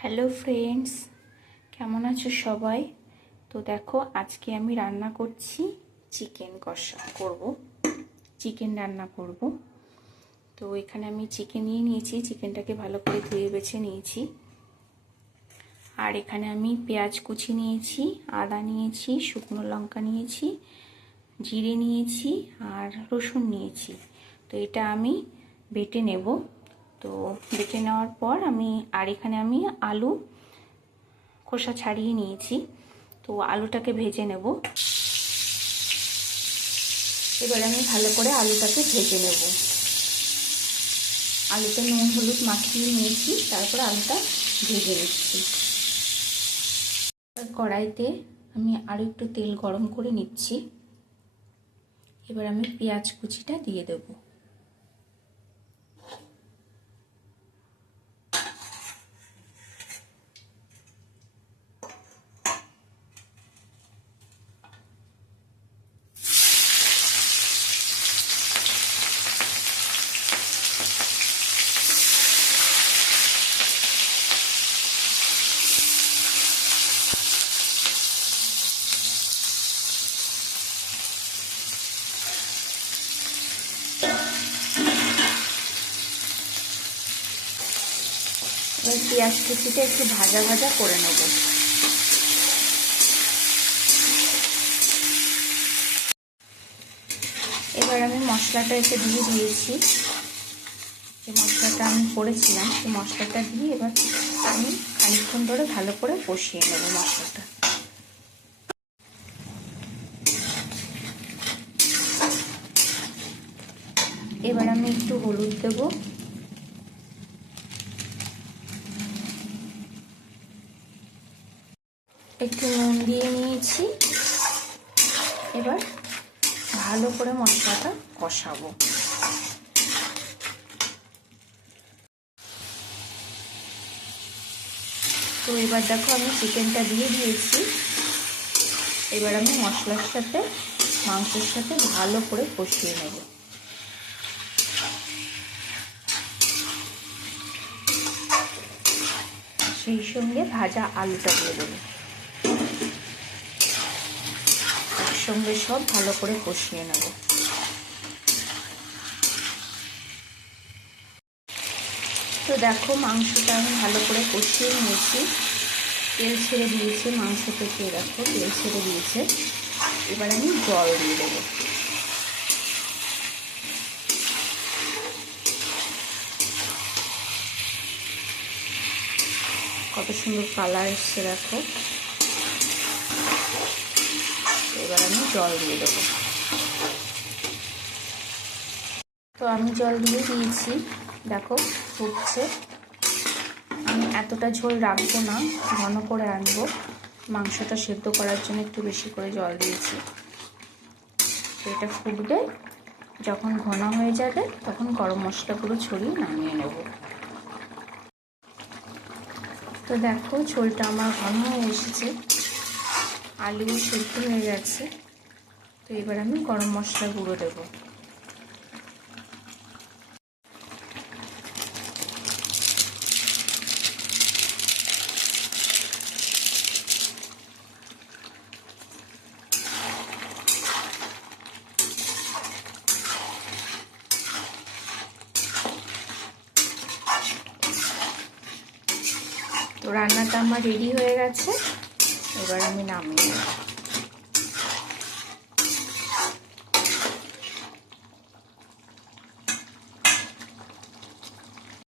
Hello friends, কেমন আছো সবাই? তো দেখো, আজকে আমি রান্না করছি চিকেন কষা চিকেন রান্না করব। তো এখানে আমি চিকেন নিয়ে নিয়েছি, চিকেনটাকে ভালো করে ধুয়ে বেছে নিয়েছি। আর এখানে আমি পেঁয়াজ কুচি নিয়েছি, আদা নিয়েছি, শুকনো লঙ্কা নিয়েছি, জিরে নিয়েছি আর রসুন নিয়েছি। তো এটা আমি বেটে নেব। তো বেটে নেওয়ার পর এখানে আমি আলু খোসা ছাড়িয়ে নিয়েছি। তো আলুটাকে ভেজে নেব। এবার আমি ভালো করে আলুটাকে ভেজে নেব। আলুতে নুন হলুদ মাখিয়ে নিয়েছি, তারপরে আলুটা ভেজে নিচ্ছি। কড়াইতে আমি আরও একটু তেল গরম করে নিচ্ছি। এবার আমি পেঁয়াজ কুচিটা দিয়ে দেবো। এবার পেঁয়াজ কুচিটা একটু ভাজা ভাজা করে নেব। এবার আমি মশলাটা এতে দিয়ে দিয়েছি। যে মশলাটা আমি করেছিলাম, সেই মশলাটা দিয়ে এবার আমি খানিকক্ষণ ধরে ভালো করে কষিয়ে নেব মশলাটা। এবার আমি একটু হলুদ দেব, একটু নুন দিয়ে নিয়েছি। এবার ভালো করে মশলাটা কষাবো। তো এবার দেখো, আমি চিকেনটা দিয়ে দিয়েছি। এবার আমি মশলার সাথে মাংসের সাথে ভালো করে কষিয়ে নেব। সেই সঙ্গে ভাজা আলুটা দিয়ে দেবো। একসঙ্গে সব ভালো করে কষিয়ে নেব। তো দেখো, মাংসটা আমি ভালো করে কষিয়ে নিয়েছি। তেল ছেড়ে দিয়েছে মাংস থেকে, দেখো তেল ছেড়ে দিয়েছে। এবার আমি জল দিয়ে দেবো। কত সুন্দর কালার এসছে দেখো। এবার আমি জল দিয়ে দেবো। তো আমি জল দিয়ে দিয়েছি, দেখো ফুটছে। আমি এতটা ঝোল রাখবো না, ঘন করে আনবো। মাংসটা সেদ্ধ করার জন্য একটু বেশি করে জল দিয়েছি। তো এটা ফুটবে, যখন ঘন হয়ে যাবে তখন গরম মশলাগুলো ছড়িয়ে নামিয়ে নেব। তো দেখো, ঝোলটা আমার ঘন হয়ে এসেছে, আলুও সেদ্ধ হয়ে গেছে। তো এবার আমি গরম মশলা গুঁড়ো দেবো। তো রান্নাটা আমার রেডি হয়ে গেছে, এবার আমি নামিয়ে নেব।